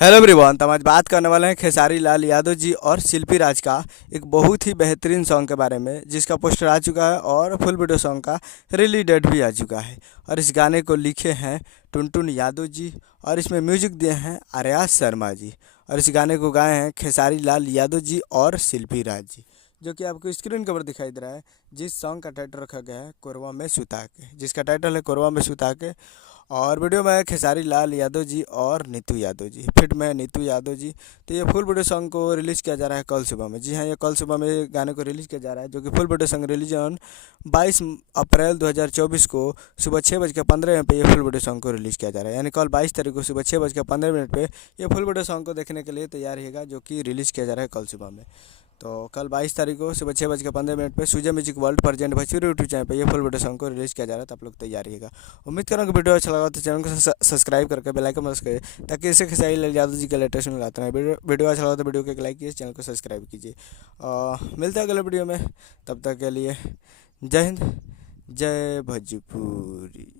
Hello everyone. तो हम आज बात करने वाले हैं खेसारी लाल यादव जी और शिल्पी राज का एक बहुत ही बेहतरीन सॉन्ग के बारे में, जिसका पोस्टर आ चुका है और फुल वीडियो सॉन्ग का रिलीज डेट भी आ चुका है। और इस गाने को लिखे हैं टुनटुन यादव जी और इसमें म्यूजिक दिए हैं आर्या शर्मा जी। और इस गाने को गाए हैं खेसारी लाल यादव जी और शिल्पी राज जी, जो कि आपको स्क्रीन के ऊपर दिखाई दे रहा है। जिस सॉन्ग का टाइटल रखा गया है कोरवा में सुता के, जिसका टाइटल है कोरवा में सुता के। और वीडियो में है खेसारी लाल यादव जी और नीतू यादव जी, फिट में है नीतू यादव जी। तो ये फुल वीडियो सॉन्ग को रिलीज़ किया जा रहा है कल सुबह में। जी हाँ, ये कल सुबह में गाने को रिलीज़ किया जा रहा है, जो कि full video song release on 22 अप्रैल 2024 को सुबह 6:15 पे ये फुल वीडियो सॉन्ग को रिलीज़ किया जा रहा है। यानी कल 22 तारीख को सुबह 6:15 पे ये फुल वीडियो सॉन्ग को देखने के लिए तैयार रहिएगा, जो कि रिलीज़ किया जा रहा है कल सुबह में। तो कल 22 तारीख को सुबह 6:15 पे Surya music world present Bhojpuri YouTube channel पे ये फुल वीडियो सॉन्ग को रिलीज़ किया जा रहा है। तो आप लोग तैयार रहिएगा। उम्मीद करूँगा वीडियो अच्छा लगा तो चैनल को सब्सक्राइब करके बेल आइकन प्रेस करिए, ताकि इससे खेसारी लाल यादव जी के लेटेस्ट में लाते हैं। वीडियो अच्छा लगा तो वीडियो को एक लाइक कीजिए, चैनल को सब्सक्राइब कीजिए। मिलते हैं अगले वीडियो में, तब तक के लिए जय हिंद, जय भोजपुरी।